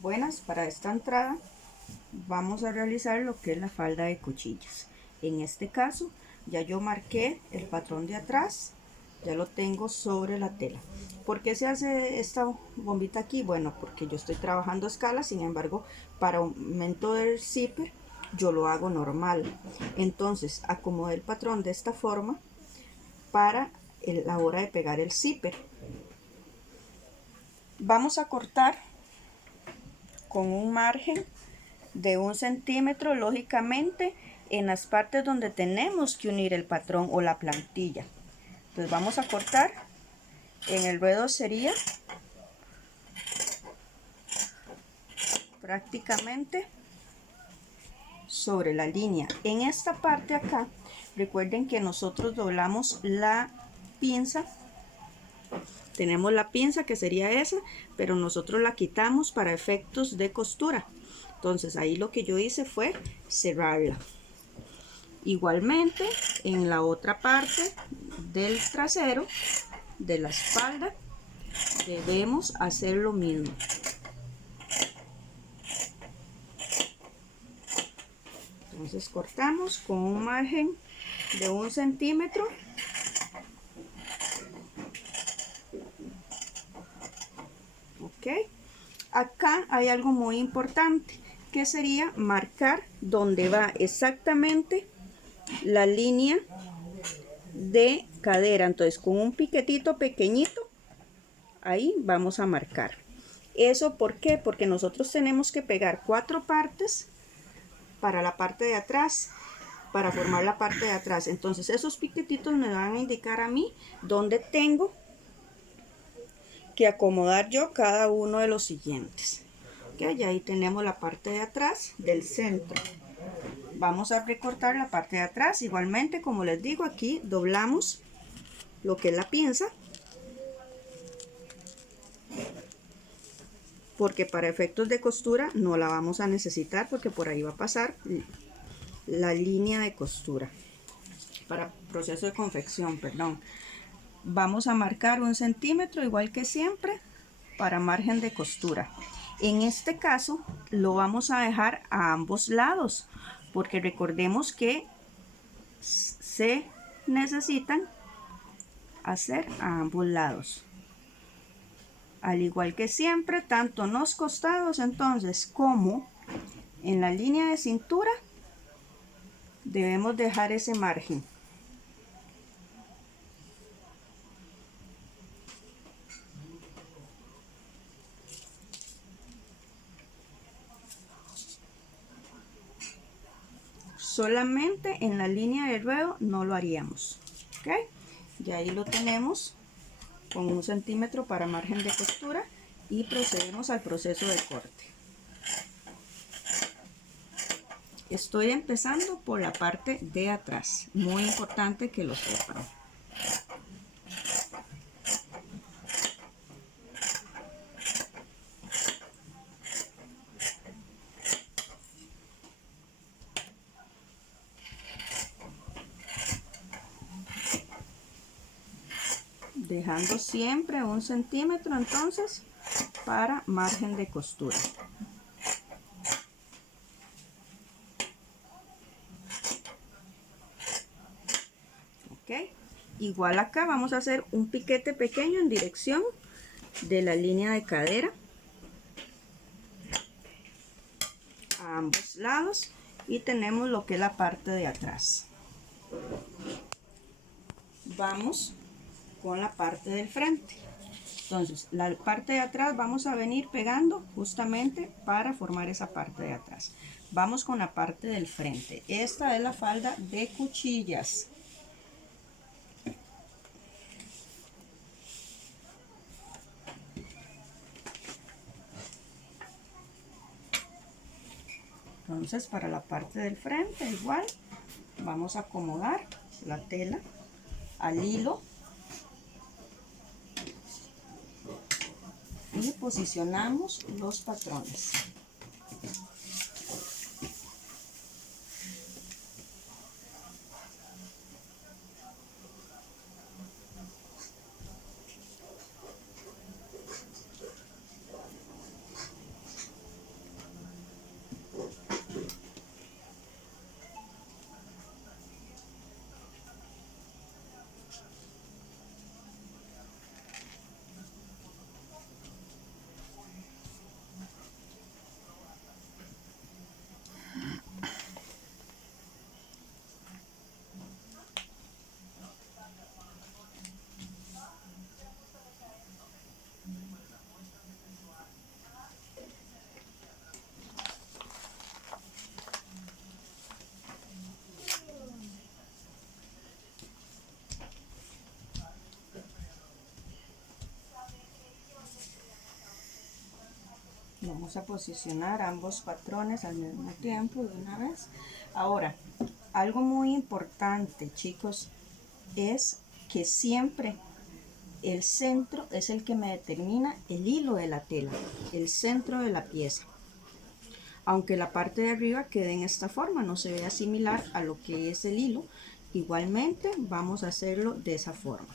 Buenas, para esta entrada vamos a realizar lo que es la falda de cuchillas. En este caso ya yo marqué el patrón de atrás, ya lo tengo sobre la tela. ¿Por qué se hace esta bombita aquí? Bueno, porque yo estoy trabajando a escala, sin embargo para aumento del zipper yo lo hago normal. Entonces acomodé el patrón de esta forma para la hora de pegar el zipper. Vamos a cortar con un margen de 1 centímetro, lógicamente en las partes donde tenemos que unir el patrón o la plantilla. Entonces vamos a cortar, en el ruedo sería prácticamente sobre la línea. En esta parte acá, recuerden que nosotros doblamos la pinza. Tenemos la pinza que sería esa, pero nosotros la quitamos para efectos de costura. Entonces ahí lo que yo hice fue cerrarla. Igualmente en la otra parte del trasero de la espalda debemos hacer lo mismo. Entonces cortamos con un margen de 1 centímetro. Ok, acá hay algo muy importante que sería marcar donde va exactamente la línea de cadera. Entonces con un piquetito pequeñito ahí vamos a marcar eso. ¿Por qué? Porque nosotros tenemos que pegar 4 partes para la parte de atrás, para formar la parte de atrás. Entonces esos piquetitos me van a indicar a mí dónde tengo que acomodar yo cada uno de los siguientes. Ok, y ahí tenemos la parte de atrás del centro. Vamos a recortar la parte de atrás. Igualmente, como les digo, aquí doblamos lo que es la pinza, porque para efectos de costura no la vamos a necesitar, porque por ahí va a pasar la línea de costura para proceso de confección, perdón. Vamos a marcar 1 centímetro igual que siempre para margen de costura. En este caso lo vamos a dejar a ambos lados, porque recordemos que se necesitan hacer a ambos lados, al igual que siempre, tanto en los costados entonces como en la línea de cintura debemos dejar ese margen. Solamente en la línea del ruedo no lo haríamos. ¿Ok? Y ahí lo tenemos con 1 centímetro para margen de costura y procedemos al proceso de corte. Estoy empezando por la parte de atrás, muy importante que lo sepan. Dejando siempre 1 centímetro entonces para margen de costura. Ok, igual acá vamos a hacer un piquete pequeño en dirección de la línea de cadera a ambos lados y tenemos lo que es la parte de atrás. Vamos con la parte del frente. Entonces la parte de atrás vamos a venir pegando justamente para formar esa parte de atrás. Vamos con la parte del frente. Esta es la falda de cuchillas. Entonces para la parte del frente igual vamos a acomodar la tela al hilo y posicionamos los patrones. Vamos a posicionar ambos patrones al mismo tiempo de una vez. Ahora, algo muy importante, chicos, es que siempre el centro es el que me determina el hilo de la tela, el centro de la pieza. Aunque la parte de arriba quede en esta forma, no se vea similar a lo que es el hilo, igualmente vamos a hacerlo de esa forma.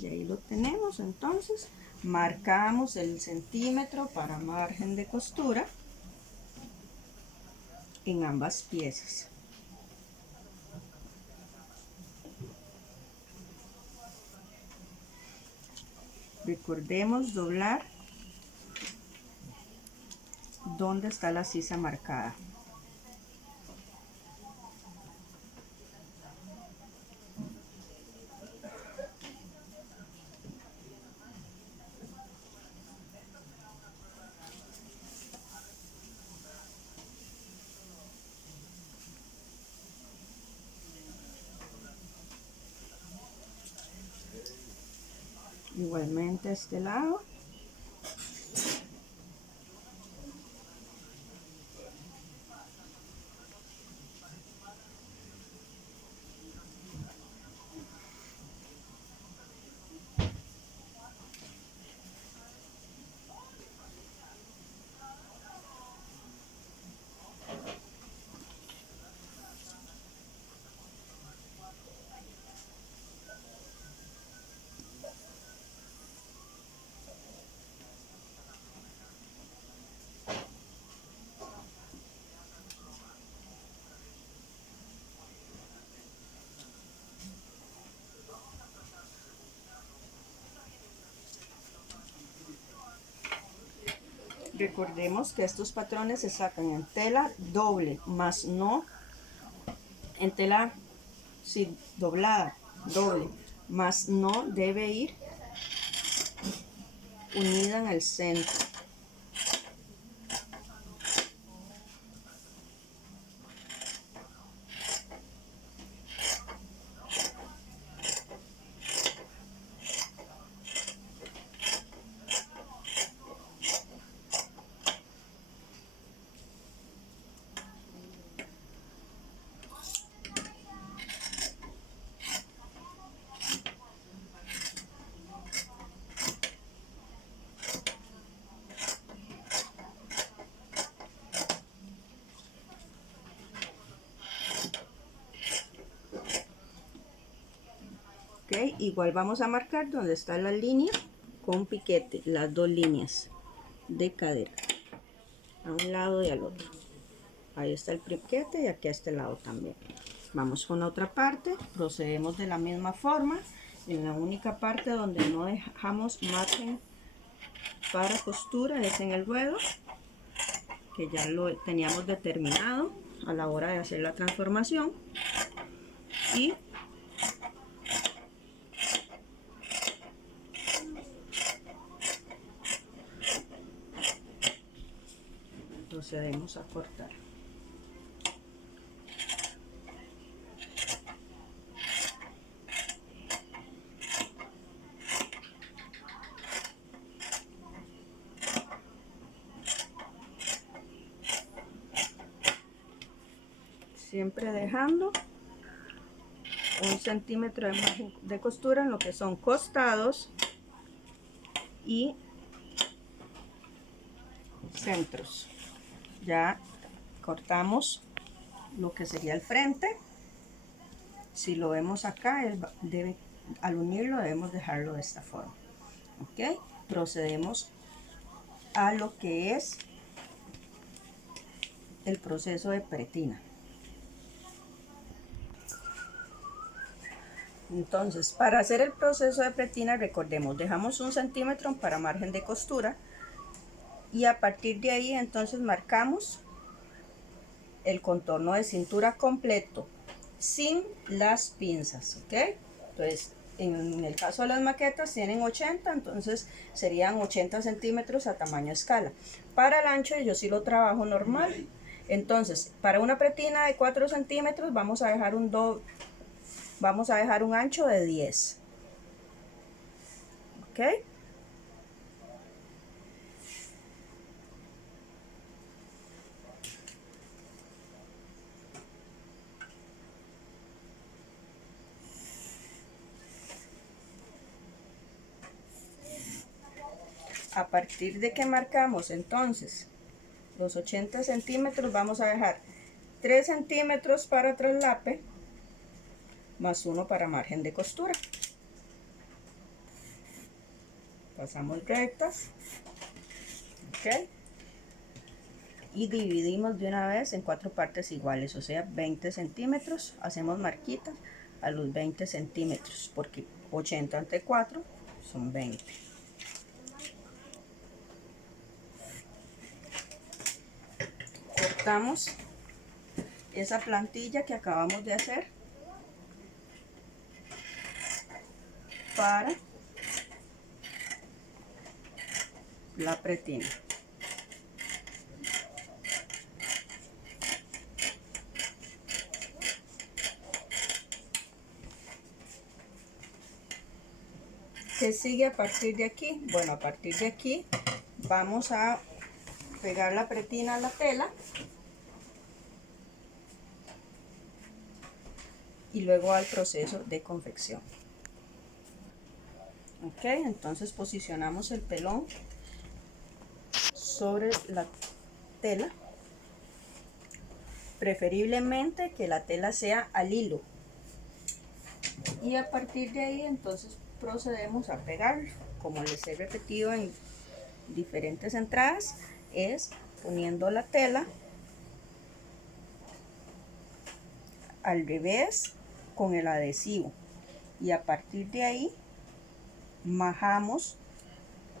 Y ahí lo tenemos. Entonces marcamos el centímetro para margen de costura en ambas piezas. Recordemos doblar donde está la sisa marcada. Igualmente a este lado. Recordemos que estos patrones se sacan en tela doble, más no en tela doblada, doble, más no debe ir unida en el centro. Okay, igual vamos a marcar donde está la línea con piquete, las dos líneas de cadera, a un lado y al otro. Ahí está el piquete y aquí a este lado también. Vamos con la otra parte, procedemos de la misma forma. En la única parte donde no dejamos margen para costura es en el ruedo, que ya lo teníamos determinado a la hora de hacer la transformación. Y procedemos a cortar. Siempre dejando 1 centímetro de margen de costura en lo que son costados y centros. Ya cortamos lo que sería el frente. Si lo vemos acá, al unirlo debemos dejarlo de esta forma. Ok, procedemos a lo que es el proceso de pretina. Entonces, para hacer el proceso de pretina, recordemos, dejamos 1 centímetro para margen de costura y a partir de ahí entonces marcamos el contorno de cintura completo sin las pinzas, ¿ok? Entonces, en el caso de las maquetas tienen 80, entonces serían 80 centímetros a tamaño escala. Para el ancho yo sí lo trabajo normal. Entonces, para una pretina de 4 centímetros vamos a dejar un ancho de 10. ¿Ok? A partir de que marcamos entonces los 80 centímetros, vamos a dejar 3 centímetros para traslape más 1 para margen de costura. Pasamos rectas, ok, y dividimos de una vez en 4 partes iguales, o sea 20 centímetros. Hacemos marquitas a los 20 centímetros porque 80 entre 4 son 20. Cortamos esa plantilla que acabamos de hacer para la pretina. ¿Qué sigue a partir de aquí? Bueno, a partir de aquí vamos a pegar la pretina a la tela y luego al proceso de confección. Ok, entonces posicionamos el pelón sobre la tela, preferiblemente que la tela sea al hilo, y a partir de ahí entonces procedemos a pegarlo. Como les he repetido en diferentes entradas, es poniendo la tela al revés con el adhesivo y a partir de ahí majamos,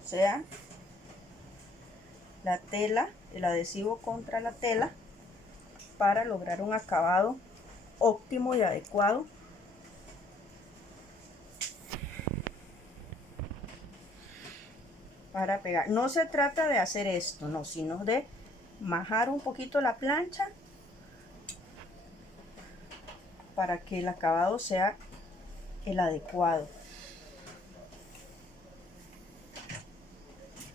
o sea, la tela, el adhesivo contra la tela, para lograr un acabado óptimo y adecuado para pegar. No se trata de hacer esto, no, sino de majar un poquito la plancha para que el acabado sea el adecuado.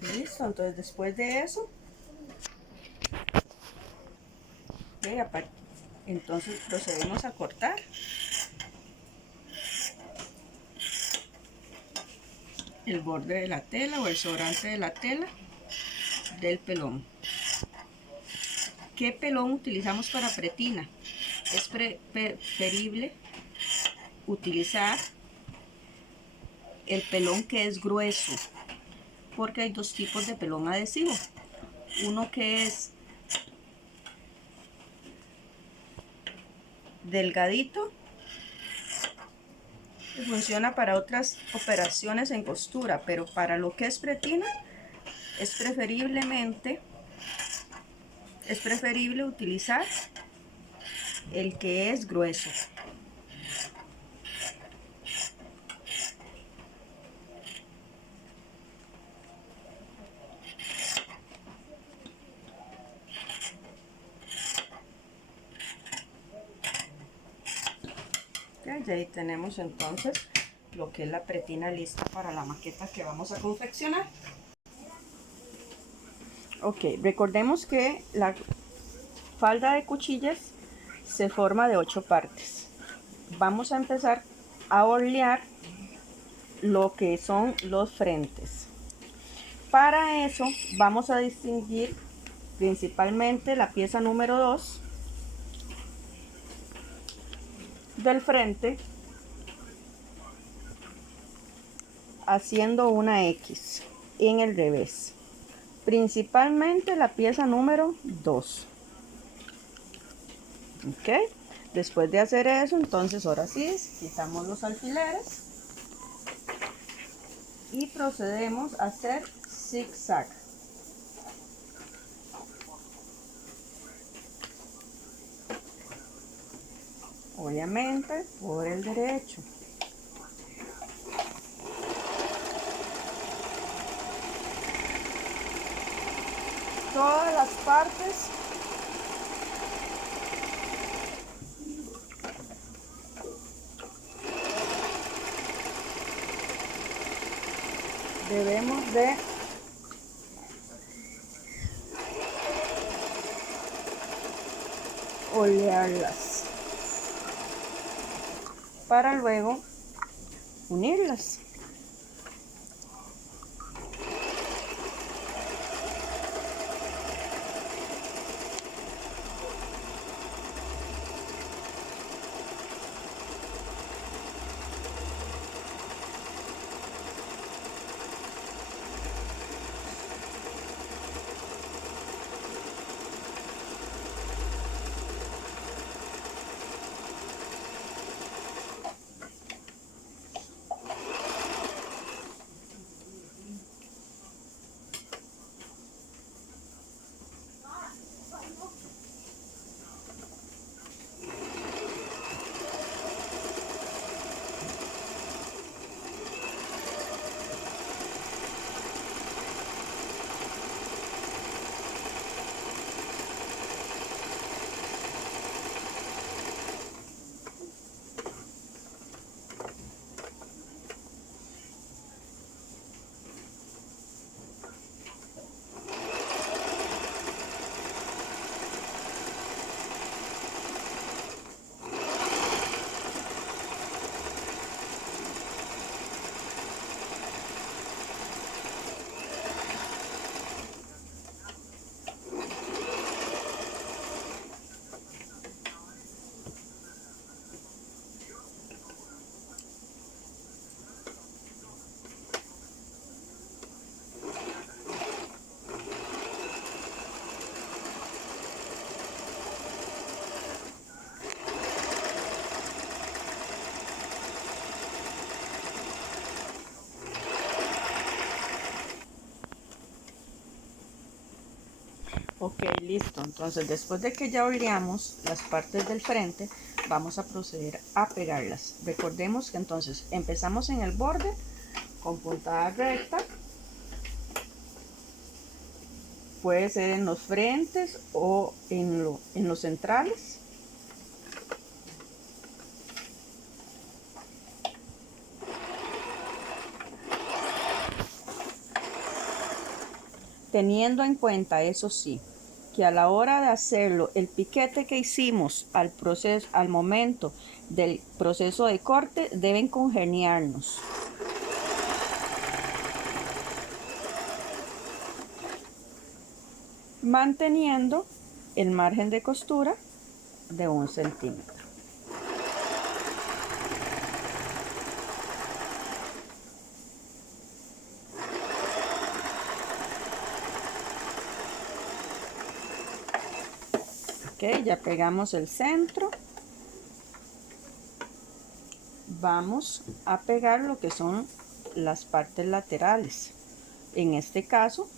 Listo, entonces después de eso, entonces procedemos a cortar el borde de la tela o el sobrante de la tela del pelón. ¿Qué pelón utilizamos para pretina? Es preferible utilizar el pelón que es grueso, porque hay dos tipos de pelón adhesivo. Uno que es delgadito, que funciona para otras operaciones en costura, pero para lo que es pretina es preferible utilizar el que es grueso. Y ahí tenemos entonces lo que es la pretina lista para la maqueta que vamos a confeccionar. Ok, recordemos que la falda de cuchillas se forma de 8 partes. Vamos a empezar a orlear lo que son los frentes. Para eso vamos a distinguir principalmente la pieza número 2 del frente, haciendo una X en el revés, principalmente la pieza número 2. Ok, después de hacer eso, entonces ahora sí quitamos los alfileres y procedemos a hacer zigzag. obviamente por el derecho. Todas las partes debemos de olearlas para luego unirlas. Ok, listo. Entonces, después de que ya oleamos las partes del frente, vamos a proceder a pegarlas. Recordemos que entonces empezamos en el borde con puntada recta. Puede ser en los frentes o en los centrales. Teniendo en cuenta, eso sí, que a la hora de hacerlo, el piquete que hicimos al momento del proceso de corte deben congeniarnos. Manteniendo el margen de costura de 1 centímetro. Ok, ya pegamos el centro. Vamos a pegar lo que son las partes laterales. En este caso,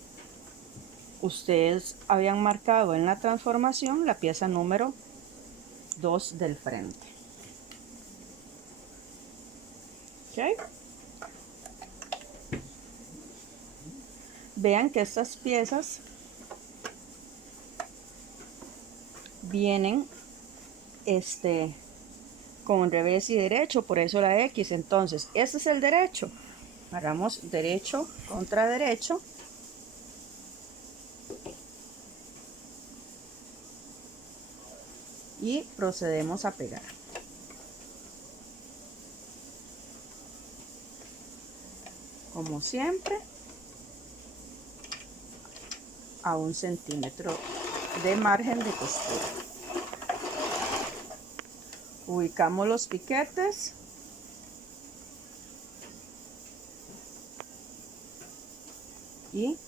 ustedes habían marcado en la transformación la pieza número 2 del frente. ¿Ok? Vean que estas piezas vienen con revés y derecho, por eso la X. Entonces, este es el derecho. Hagamos derecho contra derecho. Y procedemos a pegar. Como siempre, a 1 centímetro de margen de costura. Ubicamos los piquetes. Y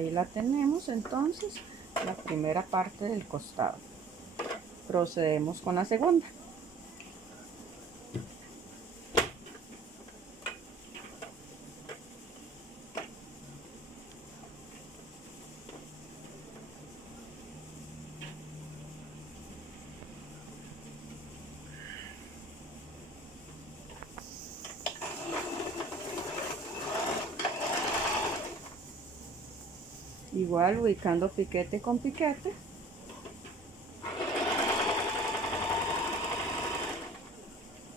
Ahí la tenemos entonces, la primera parte del costado. Procedemos con la segunda. Igual ubicando piquete con piquete.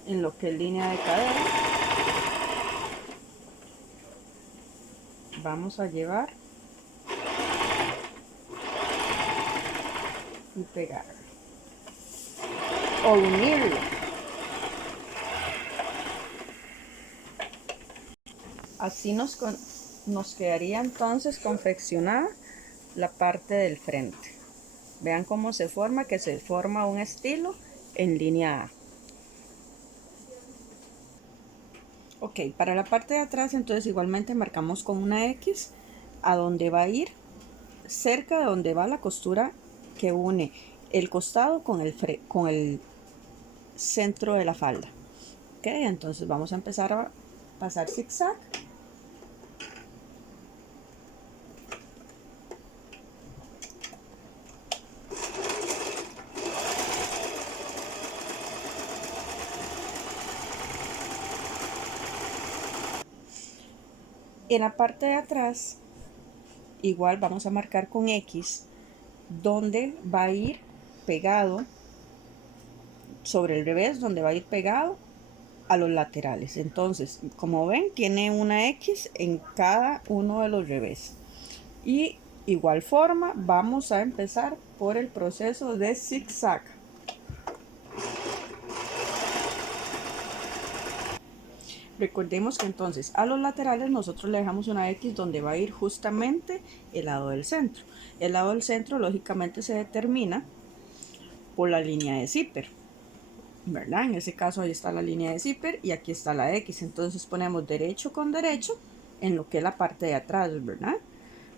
En lo que es línea de cadera. Vamos a llevar y pegar. O unirlo. Así nos quedaría entonces confeccionada la parte del frente. Vean cómo se forma, que se forma un estilo en línea A. Ok, para la parte de atrás entonces igualmente marcamos con una X a donde va a ir, cerca de donde va la costura que une el costado con el centro de la falda. Ok, entonces vamos a empezar a pasar zigzag. En la parte de atrás igual vamos a marcar con X donde va a ir pegado sobre el revés, donde va a ir pegado a los laterales. Entonces, como ven, tiene una X en cada uno de los revés. Y igual forma vamos a empezar por el proceso de zigzag. Recordemos que entonces a los laterales nosotros le dejamos una X donde va a ir justamente el lado del centro. El lado del centro lógicamente se determina por la línea de zipper, ¿verdad? En ese caso ahí está la línea de zipper y aquí está la X. Entonces ponemos derecho con derecho en lo que es la parte de atrás, ¿verdad?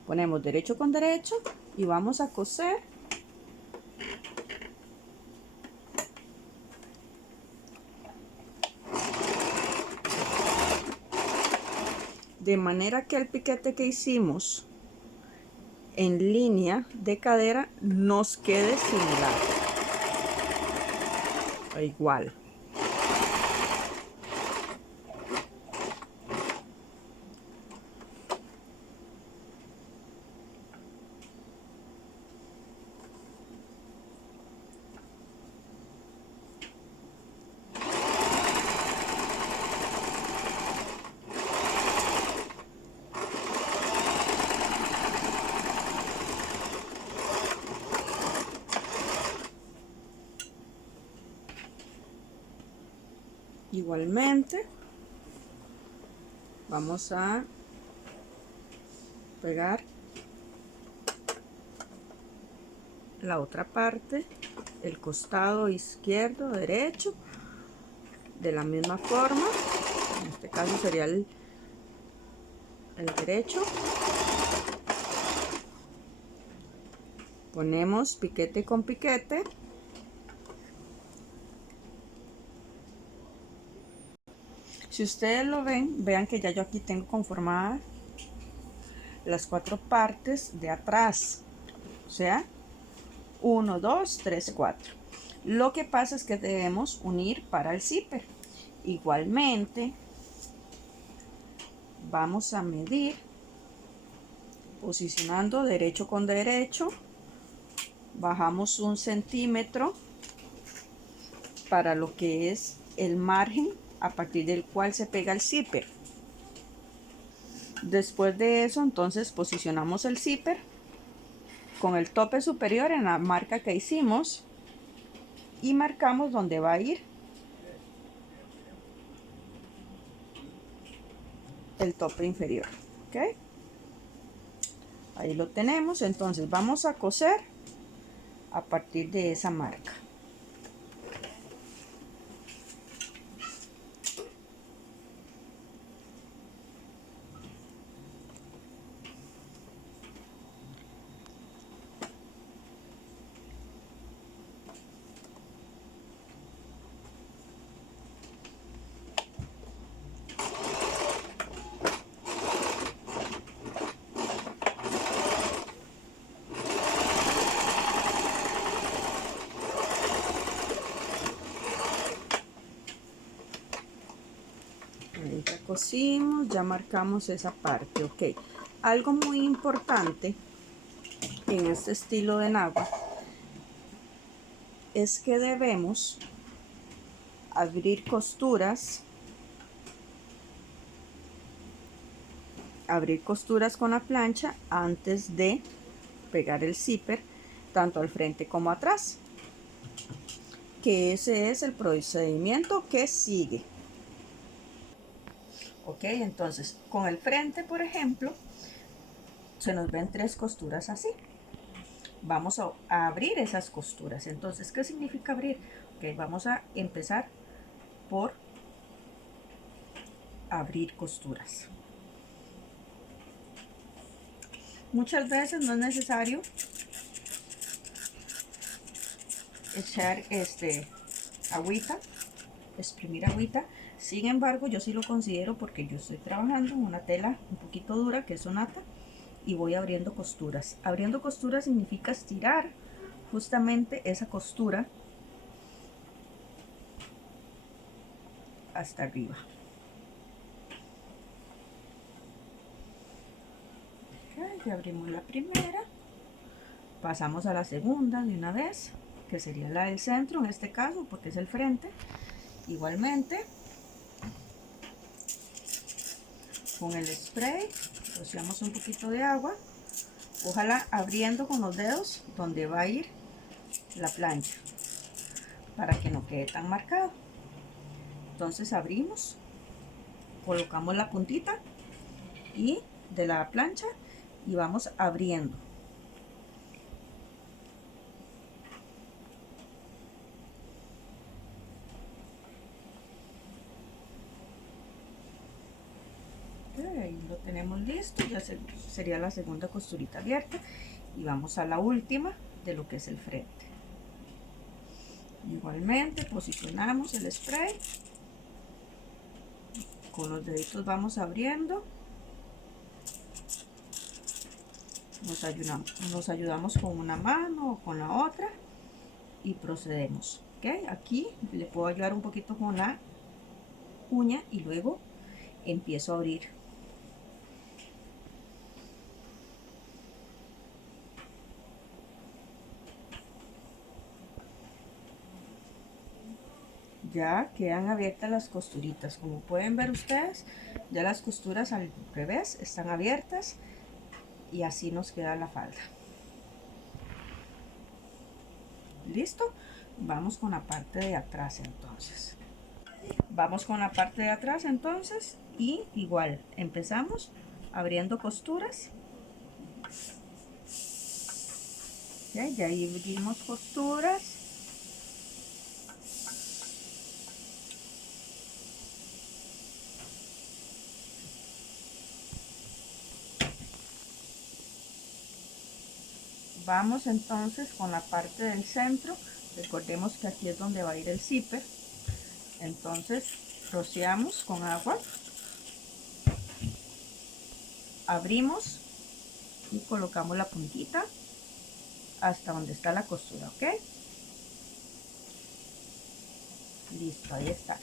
Ponemos derecho con derecho y vamos a coser de manera que el piquete que hicimos en línea de cadera nos quede similar o igual. Igualmente vamos a pegar la otra parte, el costado izquierdo, derecho, de la misma forma. En este caso sería el derecho. Ponemos piquete con piquete. Si ustedes lo ven, vean que ya yo aquí tengo conformadas las 4 partes de atrás, o sea, 1, 2, 3, 4. Lo que pasa es que debemos unir para el zipper. Igualmente, vamos a medir posicionando derecho con derecho, bajamos 1 centímetro para lo que es el margen a partir del cual se pega el zipper. Después de eso, entonces posicionamos el zipper con el tope superior en la marca que hicimos y marcamos donde va a ir el tope inferior. ¿Ok? Ahí lo tenemos. Entonces vamos a coser a partir de esa marca. Ahí ya cosimos, ya marcamos esa parte. Ok, algo muy importante en este estilo de nagua es que debemos abrir costuras con la plancha antes de pegar el zipper tanto al frente como atrás, que ese es el procedimiento que sigue. Ok, entonces con el frente, por ejemplo, se nos ven 3 costuras así. Vamos a abrir esas costuras. Entonces, ¿qué significa abrir? Ok, vamos a empezar por abrir costuras. Muchas veces no es necesario echar agüita, exprimir agüita. Sin embargo, yo sí lo considero porque yo estoy trabajando en una tela un poquito dura que es sonata y voy abriendo costuras. Abriendo costuras significa estirar justamente esa costura hasta arriba. Okay, ya abrimos la primera, pasamos a la segunda de una vez, que sería la del centro en este caso porque es el frente. Igualmente con el spray rociamos un poquito de agua, ojalá abriendo con los dedos donde va a ir la plancha para que no quede tan marcado. Entonces abrimos, colocamos la puntita y de la plancha y vamos abriendo. Ahí lo tenemos listo, ya sería la segunda costurita abierta y vamos a la última de lo que es el frente. Igualmente posicionamos el spray, con los deditos vamos abriendo, nos ayudamos con una mano o con la otra y procedemos. ¿Okay? Aquí le puedo ayudar un poquito con la uña y luego empiezo a abrir. Ya quedan abiertas las costuritas, como pueden ver ustedes, ya las costuras al revés están abiertas y así nos queda la falda. Listo, vamos con la parte de atrás entonces. Vamos con la parte de atrás entonces y igual empezamos abriendo costuras. ¿Okay? Ya abrimos costuras. Vamos entonces con la parte del centro. Recordemos que aquí es donde va a ir el zipper. Entonces rociamos con agua, abrimos y colocamos la puntita hasta donde está la costura. Ok, listo, ahí está.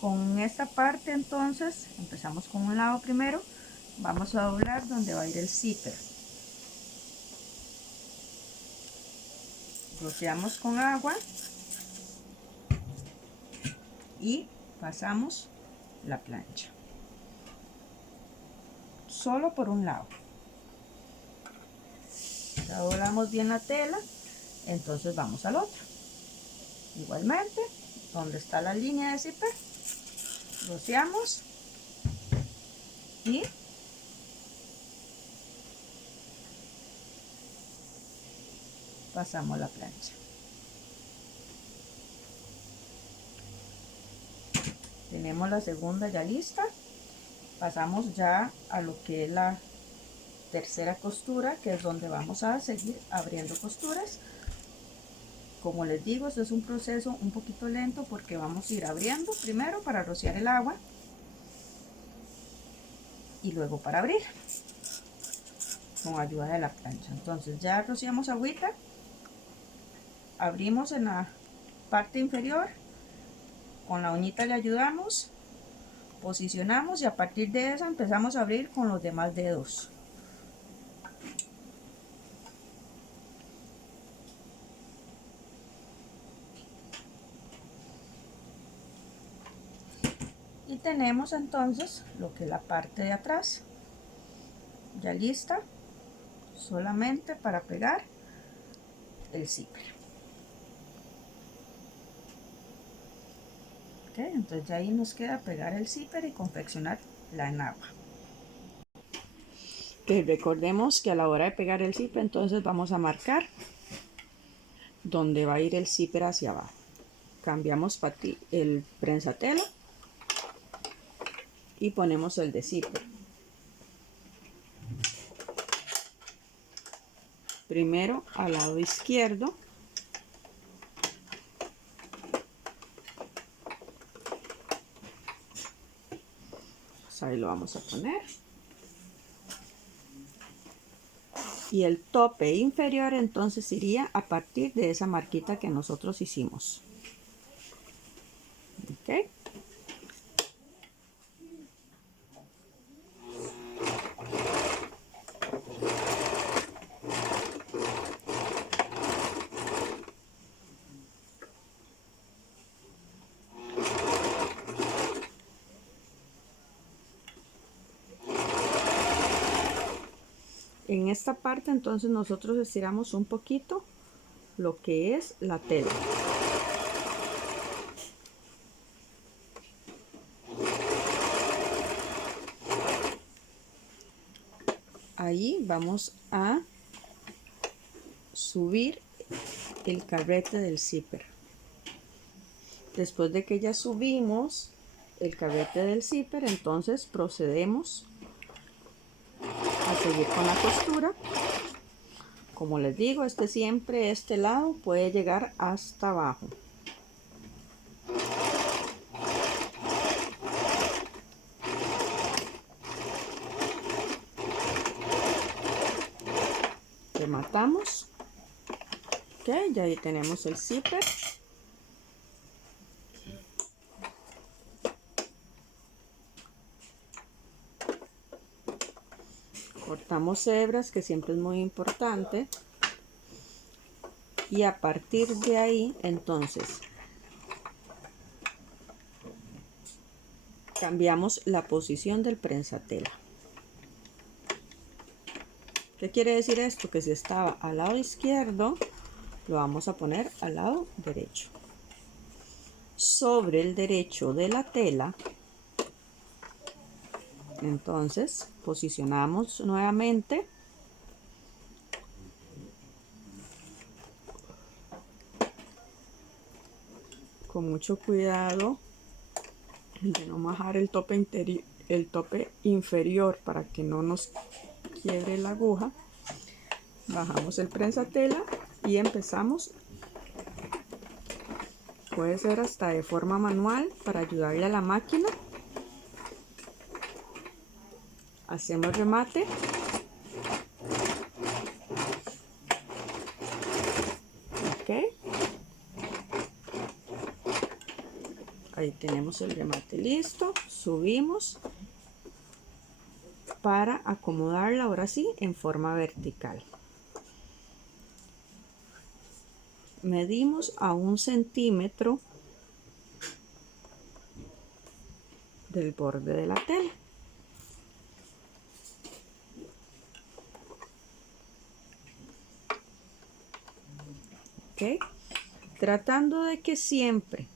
Con esta parte entonces empezamos con un lado primero, vamos a doblar donde va a ir el zipper, rociamos con agua y pasamos la plancha solo por un lado. Ya doblamos bien la tela, entonces vamos al otro. Igualmente, donde está la línea de zipper, rociamos y pasamos la plancha. Tenemos la segunda ya lista. Pasamos ya a lo que es la tercera costura, que es donde vamos a seguir abriendo costuras. Como les digo, esto es un proceso un poquito lento porque vamos a ir abriendo primero para rociar el agua y luego para abrir con ayuda de la plancha. Entonces ya rociamos agüita, abrimos en la parte inferior, con la uñita le ayudamos, posicionamos y a partir de eso empezamos a abrir con los demás dedos. Y tenemos entonces lo que es la parte de atrás ya lista, solamente para pegar el zipper. Okay, entonces ya ahí nos queda pegar el zipper y confeccionar la enagua. Okay, recordemos que a la hora de pegar el zipper entonces vamos a marcar donde va a ir el zipper hacia abajo. Cambiamos el prensatela y ponemos el de zipper. Primero al lado izquierdo, pues ahí lo vamos a poner, y el tope inferior entonces iría a partir de esa marquita que nosotros hicimos. ¿Okay? En esta parte entonces nosotros estiramos un poquito lo que es la tela. Ahí vamos a subir el carrete del zipper. Después de que ya subimos el carrete del zipper, entonces procedemos a seguir con la costura. Como les digo, siempre este lado puede llegar hasta abajo. Rematamos. Ok, ya ahí tenemos el zipper. Cortamos hebras, que siempre es muy importante, y a partir de ahí entonces cambiamos la posición del prensatela. ¿Qué quiere decir esto? Que si estaba al lado izquierdo, lo vamos a poner al lado derecho. Sobre el derecho de la tela, entonces posicionamos nuevamente con mucho cuidado de no majar el tope inferior para que no nos quiebre la aguja. Bajamos el prensatela y empezamos. Puede ser hasta de forma manual para ayudarle a la máquina. Hacemos remate. Ok. Ahí tenemos el remate listo. Subimos para acomodarla ahora sí en forma vertical. Medimos a 1 centímetro del borde de la tela. Ok, tratando de que siempre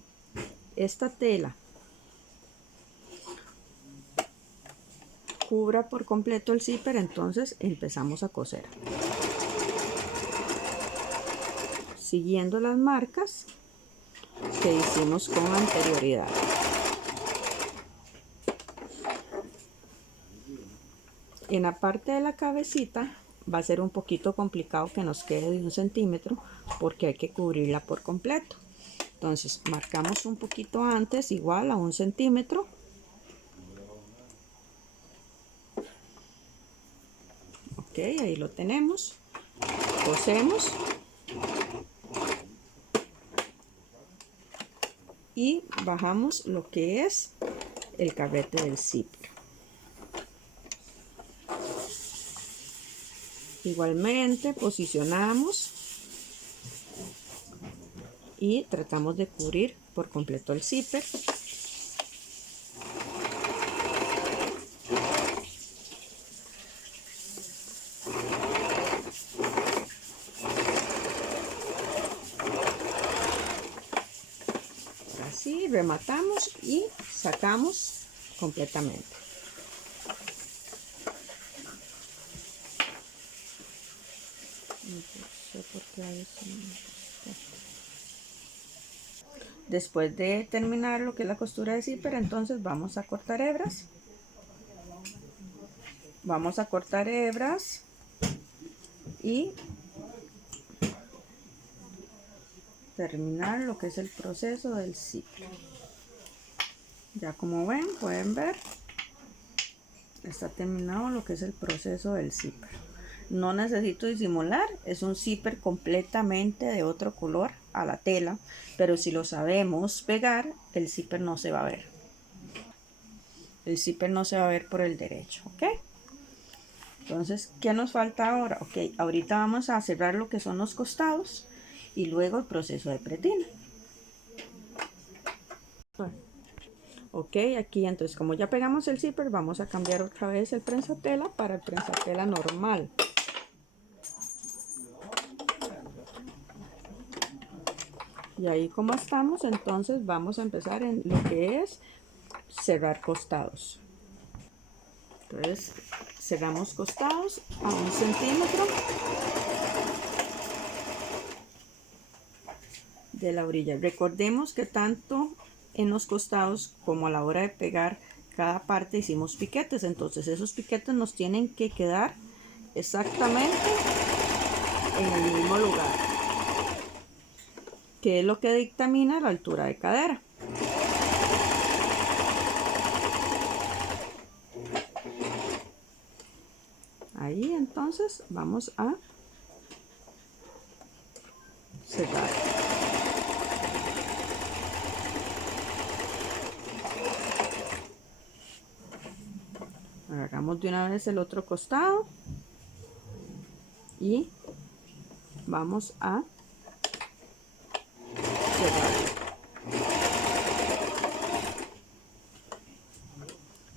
esta tela cubra por completo el zipper, entonces empezamos a coser siguiendo las marcas que hicimos con anterioridad. En la parte de la cabecita va a ser un poquito complicado que nos quede de 1 centímetro porque hay que cubrirla por completo. Entonces marcamos un poquito antes, igual a 1 centímetro. Ok, ahí lo tenemos. Cosemos y bajamos lo que es el carrete del zipper. Igualmente posicionamos y tratamos de cubrir por completo el zipper. Así rematamos y sacamos completamente. Después de terminar lo que es la costura de zipper, entonces vamos a cortar hebras. Vamos a cortar hebras y terminar lo que es el proceso del zipper. Ya como ven, pueden ver, está terminado lo que es el proceso del zipper. No necesito disimular, es un zipper completamente de otro color a la tela, pero si lo sabemos pegar, el zipper no se va a ver. El zipper no se va a ver por el derecho, ¿ok? Entonces, ¿qué nos falta ahora? Ok, ahorita vamos a cerrar lo que son los costados y luego el proceso de pretina. Ok, aquí entonces como ya pegamos el zipper, vamos a cambiar otra vez el prensatela para el prensatela normal. Y ahí como estamos, entonces vamos a empezar en lo que es cerrar costados. Entonces cerramos costados a 1 centímetro de la orilla. Recordemos que tanto en los costados como a la hora de pegar cada parte hicimos piquetes, entonces esos piquetes nos tienen que quedar exactamente en el mismo lugar, que es lo que dictamina la altura de cadera. Ahí entonces vamos a cerrar. Agarramos de una vez el otro costado y vamos a cerrar.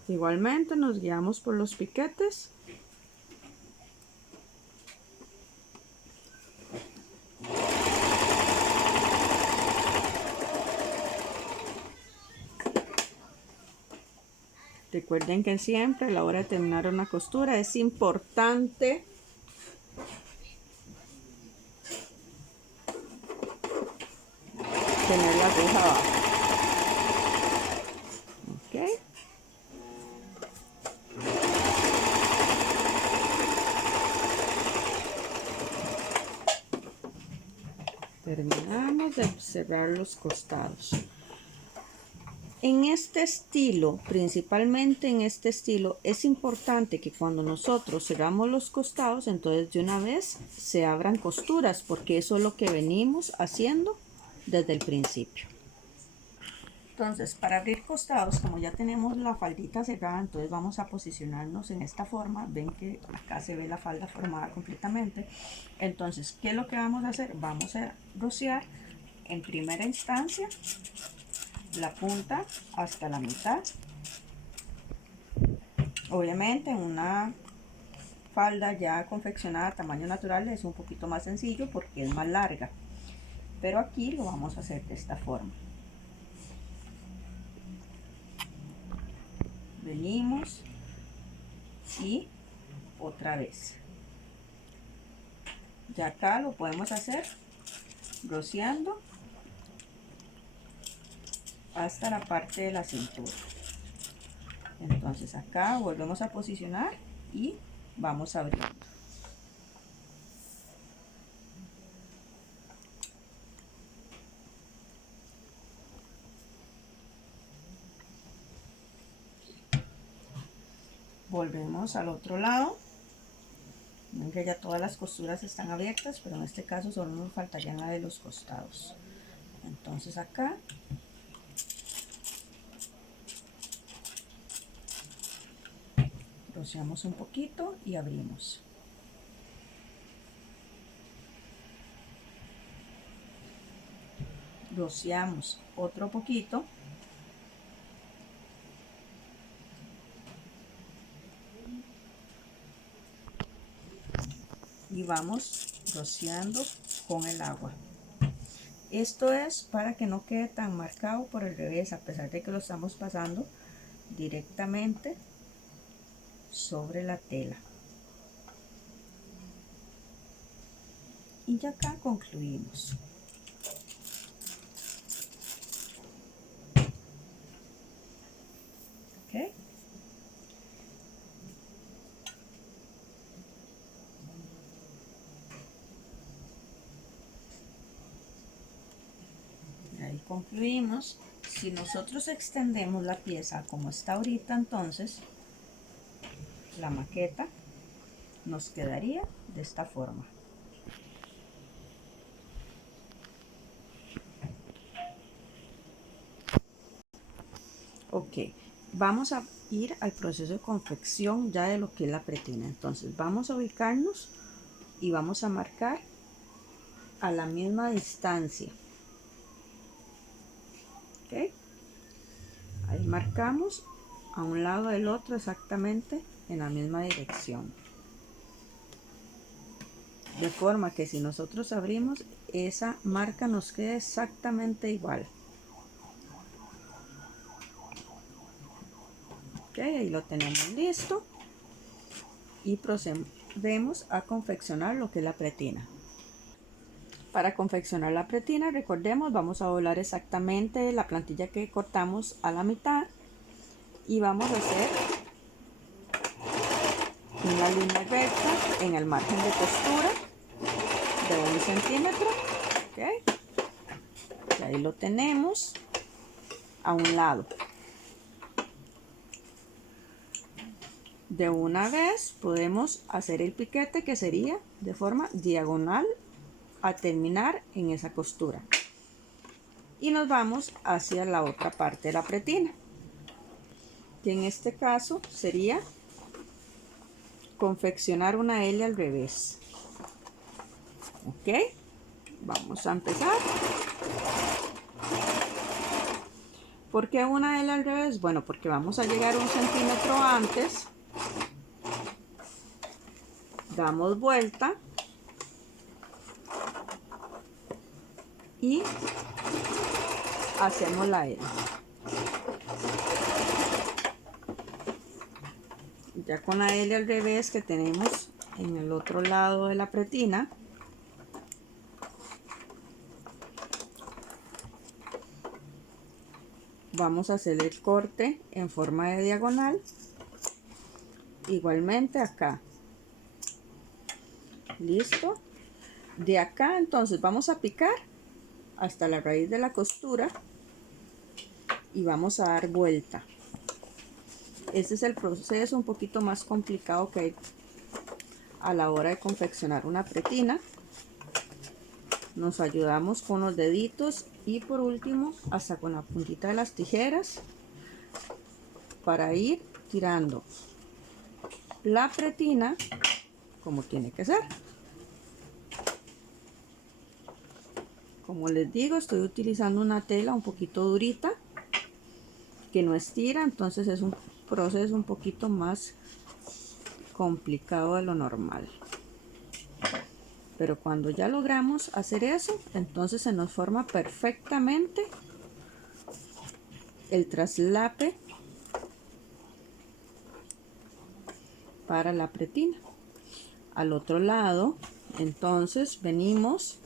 Igualmente nos guiamos por los piquetes. Recuerden que siempre a la hora de terminar una costura es importante tener la aguja abajo. Ok. Terminamos de cerrar los costados. En este estilo, principalmente en este estilo, es importante que cuando nosotros cerramos los costados, entonces de una vez se abran costuras, porque eso es lo que venimos haciendo desde el principio. Entonces, para abrir costados, como ya tenemos la faldita cerrada, entonces vamos a posicionarnos en esta forma. Ven que acá se ve la falda formada completamente. Entonces, ¿qué es lo que vamos a hacer? Vamos a rociar en primera instancia la punta hasta la mitad. Obviamente en una falda ya confeccionada a tamaño natural es un poquito más sencillo porque es más larga, pero aquí lo vamos a hacer de esta forma. Venimos y otra vez. Ya acá lo podemos hacer rociando hasta la parte de la cintura. Entonces acá volvemos a posicionar y vamos abriendo. Volvemos al otro lado. Ven que ya todas las costuras están abiertas, pero en este caso solo nos faltarían la de los costados. Entonces acá rociamos un poquito y abrimos. Rociamos otro poquito. Y vamos rociando con el agua. Esto es para que no quede tan marcado por el revés, a pesar de que lo estamos pasando directamente sobre la tela. Y ya acá concluimos. ¿Ok? Ahí concluimos. Si nosotros extendemos la pieza como está ahorita, entonces la maqueta nos quedaría de esta forma. Ok, vamos a ir al proceso de confección ya de lo que es la pretina. Entonces vamos a ubicarnos y vamos a marcar a la misma distancia. Ok, ahí marcamos a un lado del otro exactamente en la misma dirección, de forma que si nosotros abrimos, esa marca nos quede exactamente igual. Ok, ahí lo tenemos listo y procedemos a confeccionar lo que es la pretina. Para confeccionar la pretina, recordemos, vamos a doblar exactamente la plantilla que cortamos a la mitad y vamos a hacer una línea recta en el margen de costura de 1 centímetro. ¿Okay? Y ahí lo tenemos a un lado. De una vez podemos hacer el piquete, que sería de forma diagonal a terminar en esa costura, y nos vamos hacia la otra parte de la pretina, que en este caso sería confeccionar una L al revés. Ok, vamos a empezar. ¿Por qué una L al revés? Bueno, porque vamos a llegar 1 centímetro antes, damos vuelta y hacemos la L. Ya con la L al revés que tenemos en el otro lado de la pretina, vamos a hacer el corte en forma de diagonal, igualmente acá. Listo. De acá entonces vamos a picar hasta la raíz de la costura y vamos a dar vuelta. Este es el proceso un poquito más complicado que hay a la hora de confeccionar una pretina. Nos ayudamos con los deditos y por último hasta con la puntita de las tijeras para ir tirando la pretina como tiene que ser. Como les digo, estoy utilizando una tela un poquito durita que no estira, entonces es un proceso un poquito más complicado de lo normal. Pero cuando ya logramos hacer eso, entonces se nos forma perfectamente el traslape para la pretina. Al otro lado, entonces venimos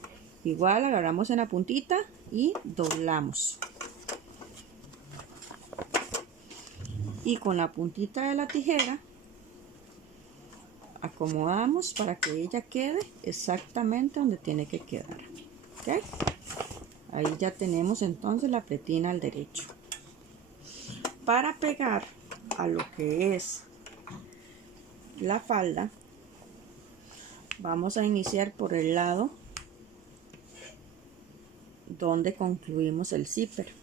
igual, agarramos en la puntita y doblamos. Y con la puntita de la tijera acomodamos para que ella quede exactamente donde tiene que quedar. ¿Okay? Ahí ya tenemos entonces la pretina al derecho. Para pegar a lo que es la falda, vamos a iniciar por el lado donde concluimos el zipper.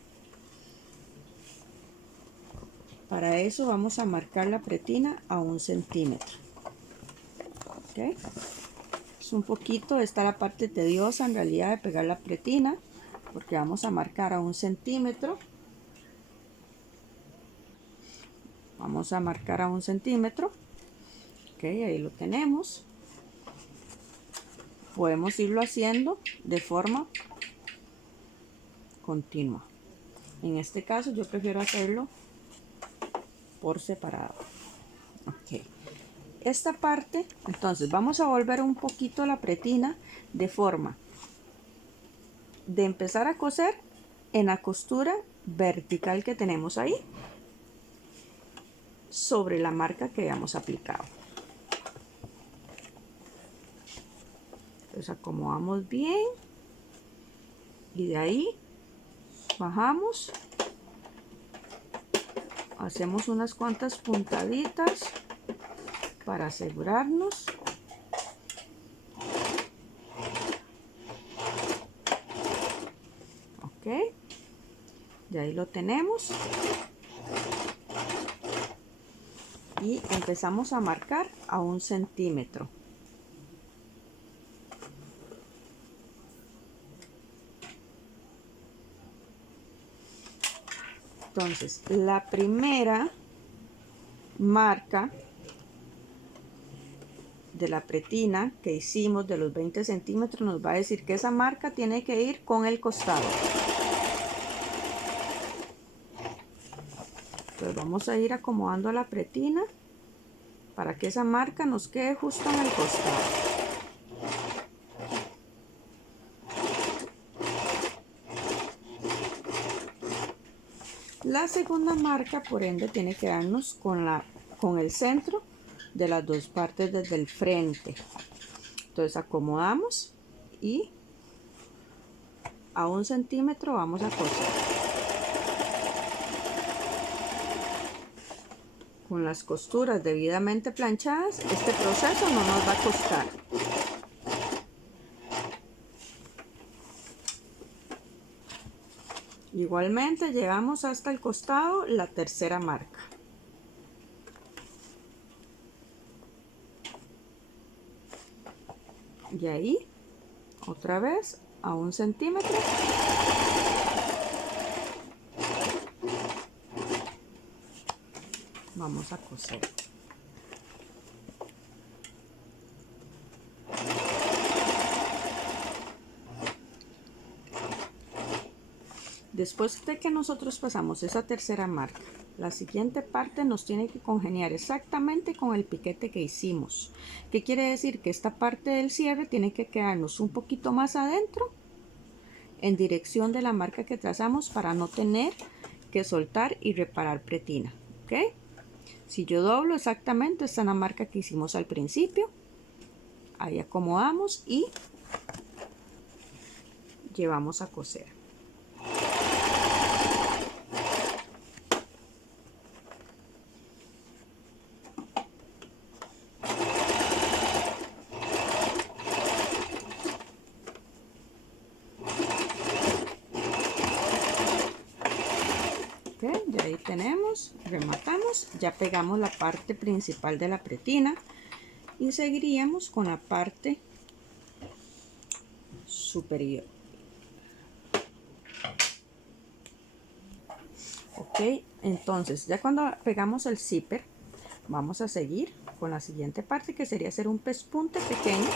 Para eso vamos a marcar la pretina a 1 centímetro. ¿Okay? Es un poquito, está la parte tediosa en realidad de pegar la pretina, porque vamos a marcar a 1 centímetro. Vamos a marcar a 1 centímetro. Ok, ahí lo tenemos. Podemos irlo haciendo de forma continua. En este caso yo prefiero hacerlo por separado. Ok. Esta parte, entonces vamos a volver un poquito la pretina de forma de empezar a coser en la costura vertical que tenemos ahí sobre la marca que hayamos aplicado. Entonces acomodamos bien y de ahí bajamos, hacemos unas cuantas puntaditas para asegurarnos. Ok, y ahí lo tenemos y empezamos a marcar a 1 centímetro. Entonces la primera marca de la pretina que hicimos de los 20 centímetros nos va a decir que esa marca tiene que ir con el costado. Entonces vamos a ir acomodando la pretina para que esa marca nos quede justo en el costado. La segunda marca, por ende, tiene que darnos con el centro de las dos partes desde el frente. Entonces acomodamos y a 1 centímetro vamos a coser. Con las costuras debidamente planchadas, este proceso no nos va a costar. Igualmente llegamos hasta el costado, la tercera marca. Y ahí, otra vez, a 1 centímetro. Vamos a coser. Después de que nosotros pasamos esa tercera marca, la siguiente parte nos tiene que congeniar exactamente con el piquete que hicimos. ¿Qué quiere decir? Que esta parte del cierre tiene que quedarnos un poquito más adentro en dirección de la marca que trazamos para no tener que soltar y reparar pretina. ¿Ok? Si yo doblo exactamente, está en la marca que hicimos al principio. Ahí acomodamos y llevamos a coser. Y ahí tenemos, rematamos, ya pegamos la parte principal de la pretina y seguiríamos con la parte superior. Ok, entonces ya cuando pegamos el zipper vamos a seguir con la siguiente parte, que sería hacer un pespunte pequeño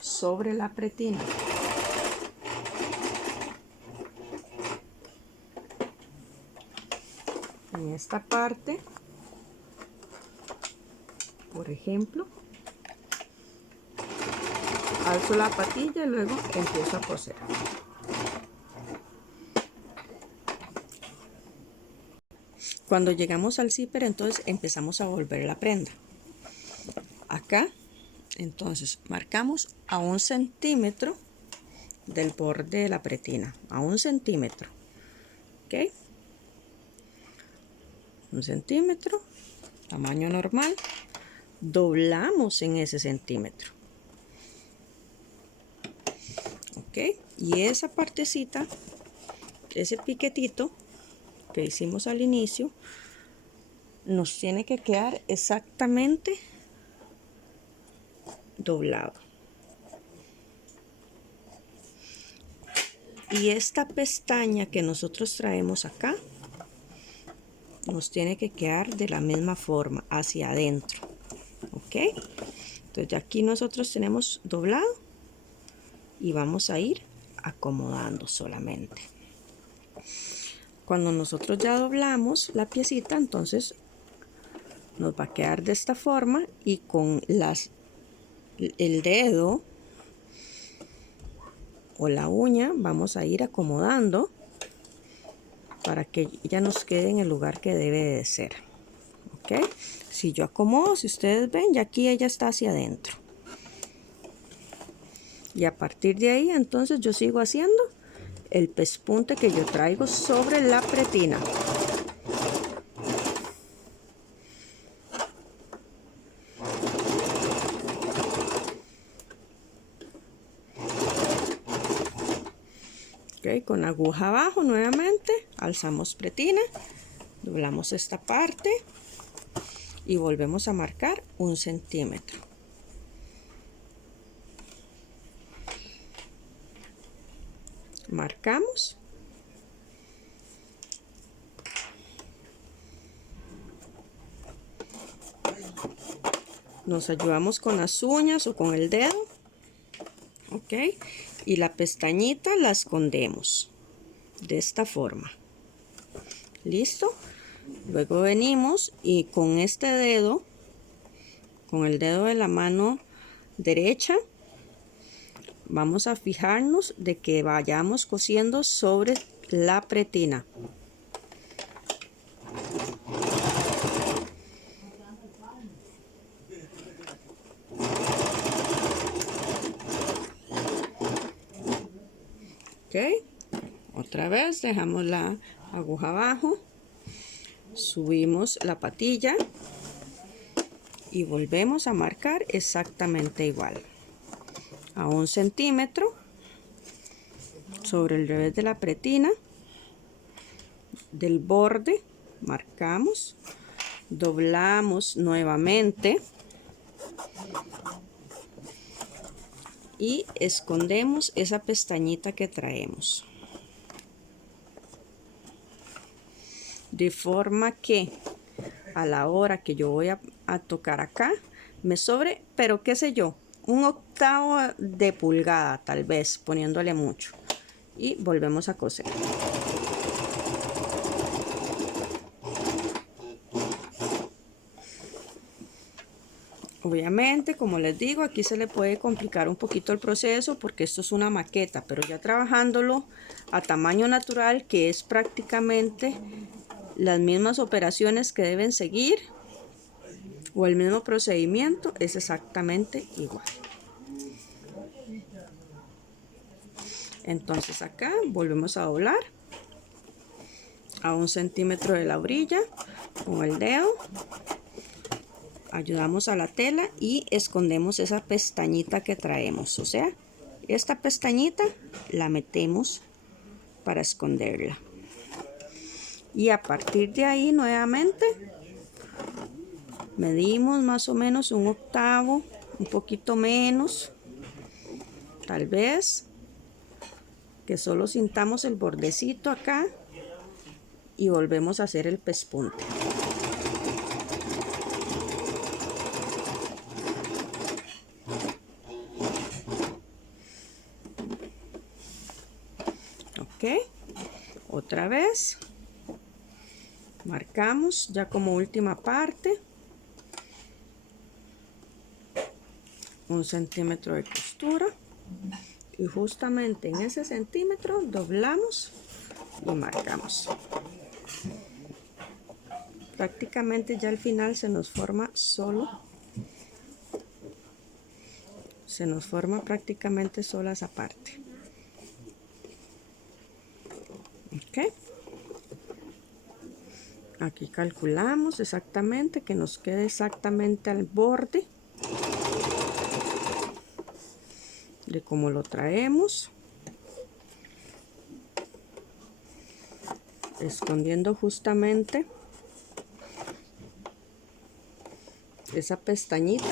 sobre la pretina. En esta parte, por ejemplo, alzo la patilla y luego empiezo a coser. Cuando llegamos al zipper, entonces empezamos a volver la prenda. Acá, entonces, marcamos a 1 centímetro del borde de la pretina, a 1 centímetro. ¿Ok? 1 centímetro, tamaño normal. Doblamos en ese centímetro. Ok, y esa partecita, ese piquetito que hicimos al inicio, nos tiene que quedar exactamente doblado. Y esta pestaña que nosotros traemos acá nos tiene que quedar de la misma forma hacia adentro. Ok, entonces ya aquí nosotros tenemos doblado y vamos a ir acomodando solamente. Cuando nosotros ya doblamos la piecita, entonces nos va a quedar de esta forma, y con el dedo o la uña vamos a ir acomodando para que ya nos quede en el lugar que debe de ser. Ok, si yo acomodo, si ustedes ven, ya aquí ella está hacia adentro, y a partir de ahí entonces yo sigo haciendo el pespunte que yo traigo sobre la pretina. Okay, con aguja abajo nuevamente alzamos pretina, doblamos esta parte y volvemos a marcar 1 centímetro. Marcamos, nos ayudamos con las uñas o con el dedo, ok, y la pestañita la escondemos de esta forma. Listo, luego venimos y con este dedo, con el dedo de la mano derecha, vamos a fijarnos de que vayamos cosiendo sobre la pretina. Ok, otra vez dejamos la aguja abajo, subimos la patilla y volvemos a marcar exactamente igual a 1 centímetro sobre el revés de la pretina del borde. Marcamos, doblamos nuevamente y escondemos esa pestañita que traemos, de forma que a la hora que yo voy a tocar acá me sobre, pero qué sé yo, 1/8 de pulgada, tal vez poniéndole mucho, y volvemos a coser. Obviamente, como les digo, aquí se le puede complicar un poquito el proceso porque esto es una maqueta, pero ya trabajándolo a tamaño natural, que es prácticamente las mismas operaciones que deben seguir o el mismo procedimiento, es exactamente igual. Entonces acá volvemos a doblar a 1 centímetro de la orilla con el dedo, ayudamos a la tela y escondemos esa pestañita que traemos, o sea, esta pestañita la metemos para esconderla, y a partir de ahí nuevamente medimos más o menos 1/8, un poquito menos, tal vez, que solo sintamos el bordecito acá, y volvemos a hacer el pespunte. Ok, otra vez marcamos ya como última parte 1 centímetro de costura, y justamente en ese centímetro doblamos y marcamos. Prácticamente ya al final se nos forma prácticamente sola esa parte. Ok, aquí calculamos exactamente que nos quede exactamente al borde de cómo lo traemos. escondiendo justamente esa pestañita,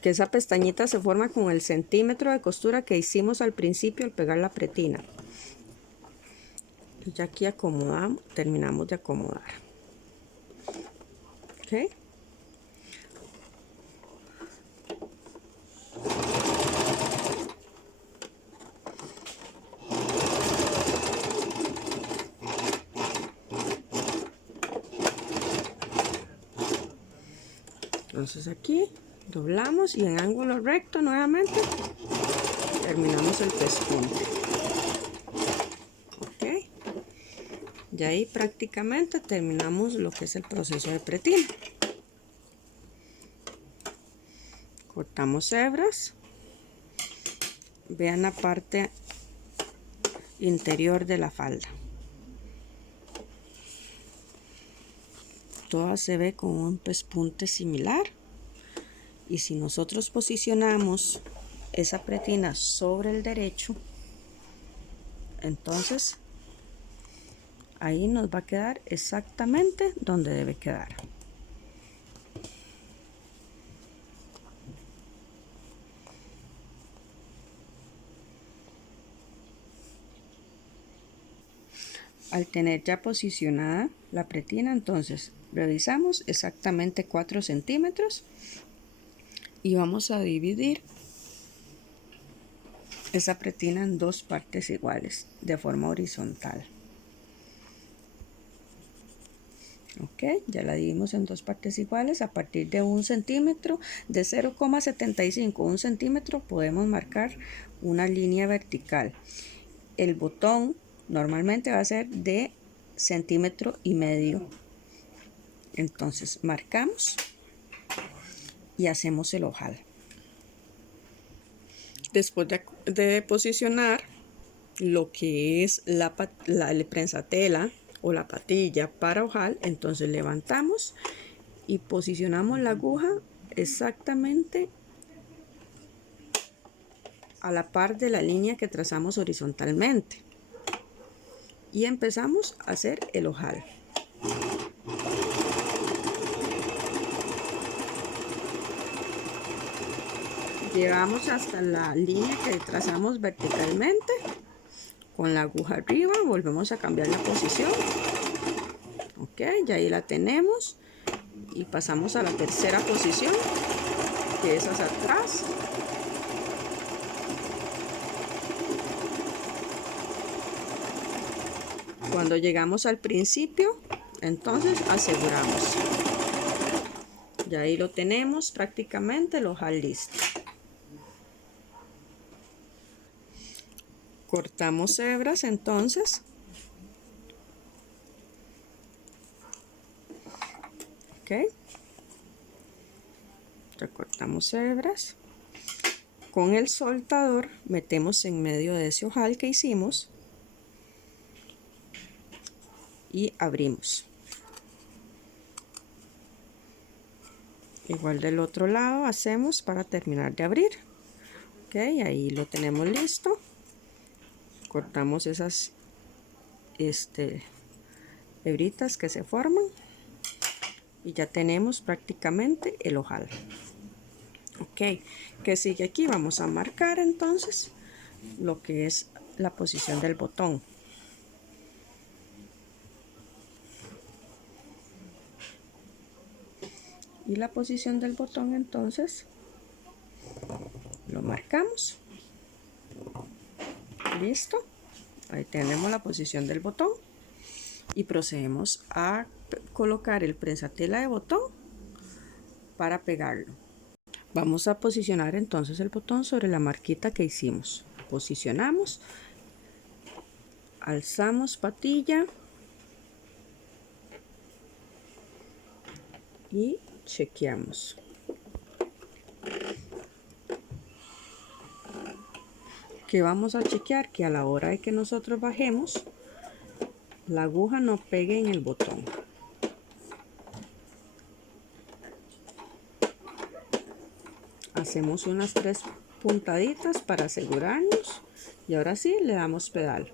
que esa pestañita se forma con el centímetro de costura que hicimos al principio al pegar la pretina. Y ya aquí acomodamos, terminamos de acomodar. ¿Ok? Entonces aquí doblamos y en ángulo recto nuevamente terminamos el pespunte. Ok, y ahí prácticamente terminamos lo que es el proceso de pretina. Cortamos hebras, vean la parte interior de la falda, toda se ve con un pespunte similar. Y si nosotros posicionamos esa pretina sobre el derecho, entonces ahí nos va a quedar exactamente donde debe quedar. Al tener ya posicionada la pretina, entonces revisamos exactamente 4 centímetros y vamos a dividir esa pretina en 2 partes iguales de forma horizontal. Ok, ya la dividimos en 2 partes iguales. A partir de 1 centímetro, de 0,75 a 1 centímetro, podemos marcar una línea vertical. El botón normalmente va a ser de 1,5 centímetros. Entonces marcamos y hacemos el ojal. Después de posicionar lo que es la prensatela o la patilla para ojal, entonces levantamos y posicionamos la aguja exactamente a la par de la línea que trazamos horizontalmente y empezamos a hacer el ojal. Llegamos hasta la línea que trazamos verticalmente, con la aguja arriba volvemos a cambiar la posición. Ok, ya ahí la tenemos y pasamos a la tercera posición, que es hacia atrás. Cuando llegamos al principio, entonces aseguramos. Ya ahí lo tenemos prácticamente el ojal listo. Cortamos hebras entonces. Ok. Recortamos hebras. Con el soltador metemos en medio de ese ojal que hicimos y abrimos. Igual del otro lado hacemos para terminar de abrir. Ok, ahí lo tenemos listo. Cortamos esas hebritas que se forman y ya tenemos prácticamente el ojal. Ok, que sigue aquí, vamos a marcar entonces lo que es la posición del botón. Y la posición del botón entonces lo marcamos. Listo, ahí tenemos la posición del botón y procedemos a colocar el prensatela de botón para pegarlo. Vamos a posicionar entonces el botón sobre la marquita que hicimos. Posicionamos, alzamos patilla y chequeamos. Que vamos a chequear que a la hora de que nosotros bajemos, la aguja no pegue en el botón. Hacemos unas 3 puntaditas para asegurarnos Y ahora sí le damos pedal.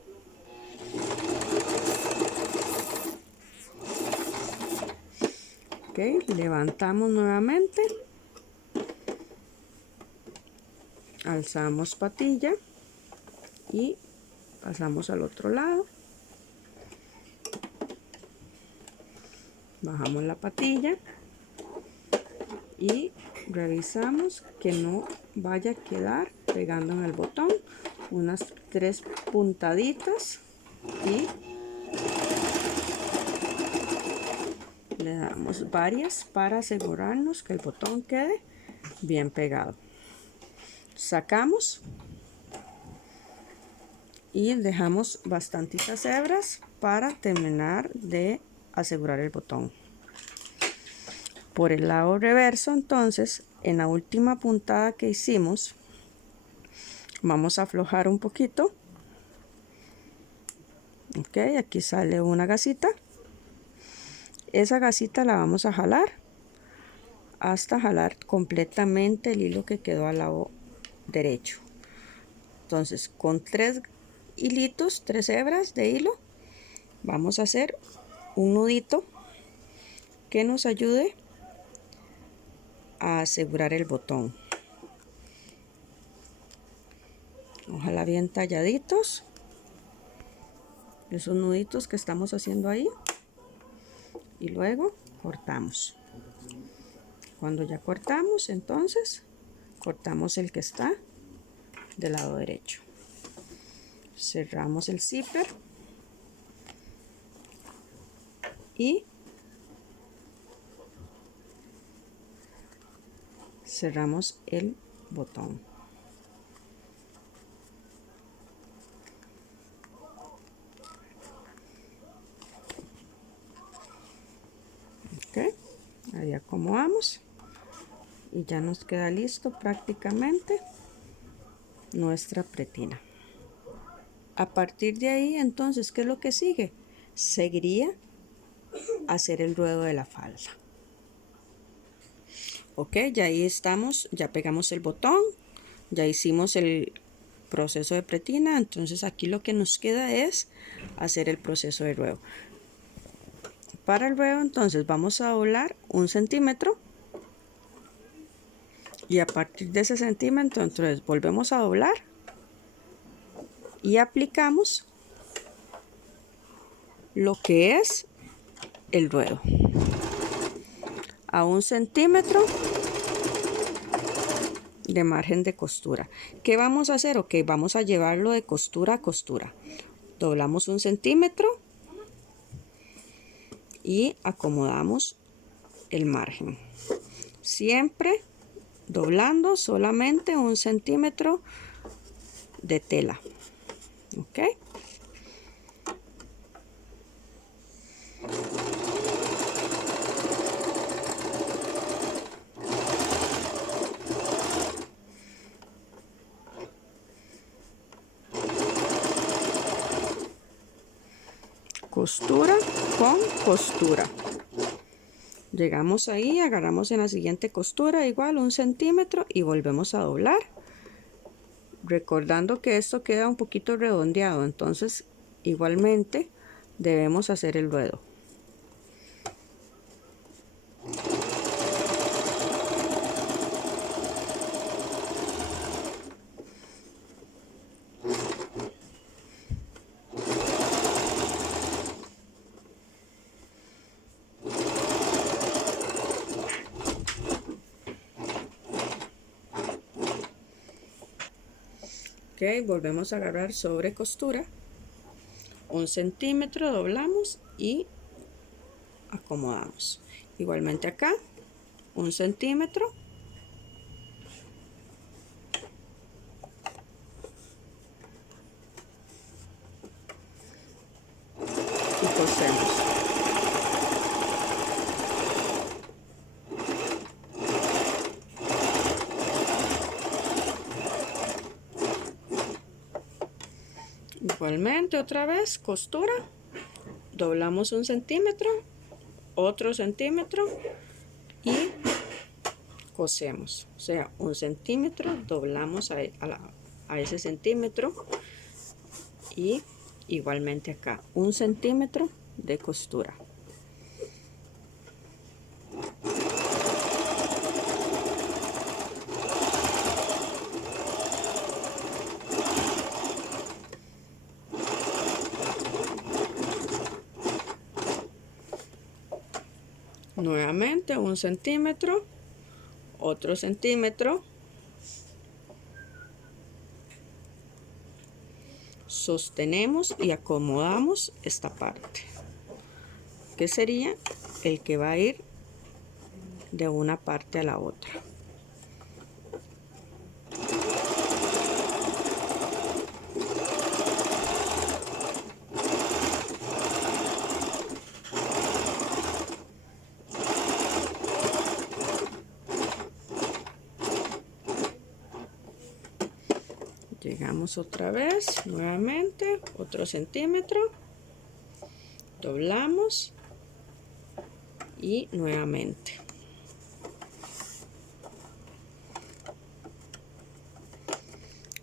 Ok, levantamos nuevamente, alzamos patilla y pasamos al otro lado, bajamos la patilla y revisamos que no vaya a quedar pegando en el botón. Unas 3 puntaditas y le damos varias para asegurarnos que el botón quede bien pegado. Sacamos y dejamos bastantitas hebras para terminar de asegurar el botón. Por el lado reverso, entonces, en la última puntada que hicimos, vamos a aflojar un poquito. Ok, aquí sale una gasita. Esa gasita la vamos a jalar hasta jalar completamente el hilo que quedó al lado derecho. Entonces, con 3 hilitos, 3 hebras de hilo, vamos a hacer un nudito que nos ayude a asegurar el botón. Ojalá bien talladitos esos nuditos que estamos haciendo ahí, y luego cortamos. Cuando ya cortamos, entonces cortamos el que está del lado derecho. Cerramos el zipper y cerramos el botón. Ok, ahí acomodamos y ya nos queda listo prácticamente nuestra pretina. A partir de ahí, entonces, ¿qué es lo que sigue? Seguiría hacer el ruedo de la falda. Ok, ya ahí estamos, ya pegamos el botón, ya hicimos el proceso de pretina. Entonces aquí lo que nos queda es hacer el proceso de ruedo. Para el ruedo, entonces vamos a doblar 1 centímetro y a partir de ese centímetro, entonces volvemos a doblar y aplicamos lo que es el ruedo a 1 centímetro de margen de costura. ¿Qué vamos a hacer? Ok, vamos a llevarlo de costura a costura. Doblamos 1 centímetro y acomodamos el margen, siempre doblando solamente 1 centímetro de tela. Ok, costura con costura. Llegamos ahí, agarramos en la siguiente costura igual 1 centímetro y volvemos a doblar, recordando que esto queda un poquito redondeado, entonces igualmente debemos hacer el ruedo. Ok, volvemos a agarrar sobre costura, 1 centímetro, doblamos y acomodamos. Igualmente acá, 1 centímetro. Y cosemos. Igualmente otra vez costura, doblamos 1 centímetro, otro centímetro y cosemos. O sea, 1 centímetro, doblamos a ese centímetro, y igualmente acá 1 centímetro de costura. Nuevamente 1 centímetro, otro centímetro, sostenemos y acomodamos esta parte, que sería el que va a ir de una parte a la otra. Llegamos otra vez, nuevamente, otro centímetro, doblamos y nuevamente.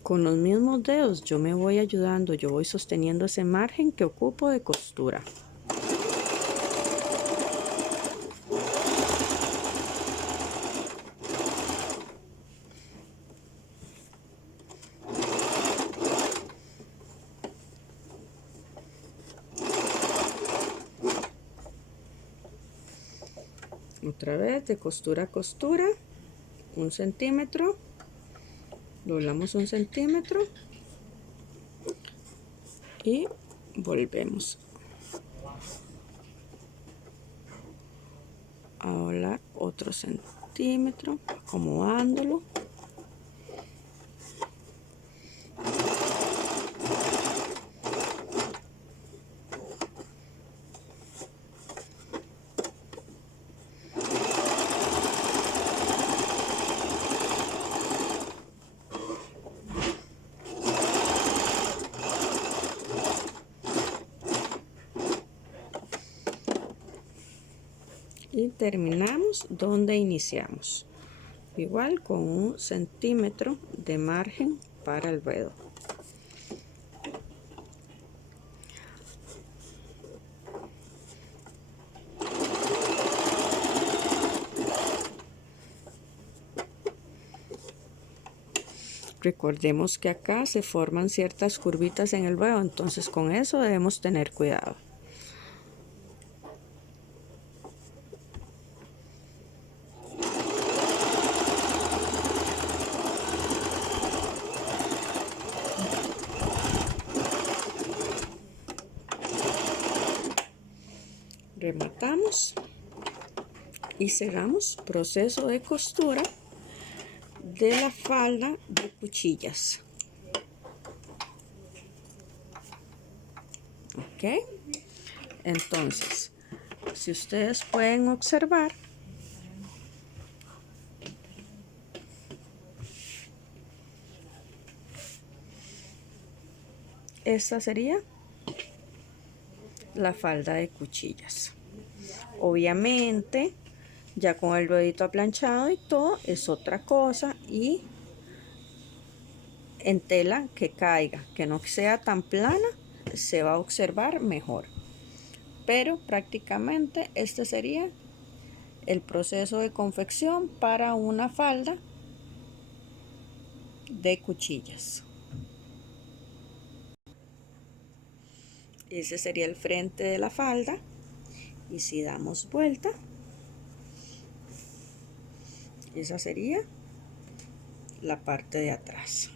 Con los mismos dedos yo me voy ayudando, yo voy sosteniendo ese margen que ocupo de costura. Otra vez de costura a costura, 1 centímetro, doblamos 1 centímetro y volvemos a doblar otro centímetro, acomodándolo. Y terminamos donde iniciamos, igual con 1 centímetro de margen para el ruedo. Recordemos que acá se forman ciertas curvitas en el ruedo, entonces con eso debemos tener cuidado. Rematamos y cerramos proceso de costura de la falda de cuchillas. Ok, entonces si ustedes pueden observar, esta sería la falda de cuchillas. Obviamente ya con el ruedito aplanchado y todo es otra cosa, y en tela que caiga, que no sea tan plana, se va a observar mejor. Pero prácticamente este sería el proceso de confección para una falda de cuchillas. Ese sería el frente de la falda, y si damos vuelta, esa sería la parte de atrás.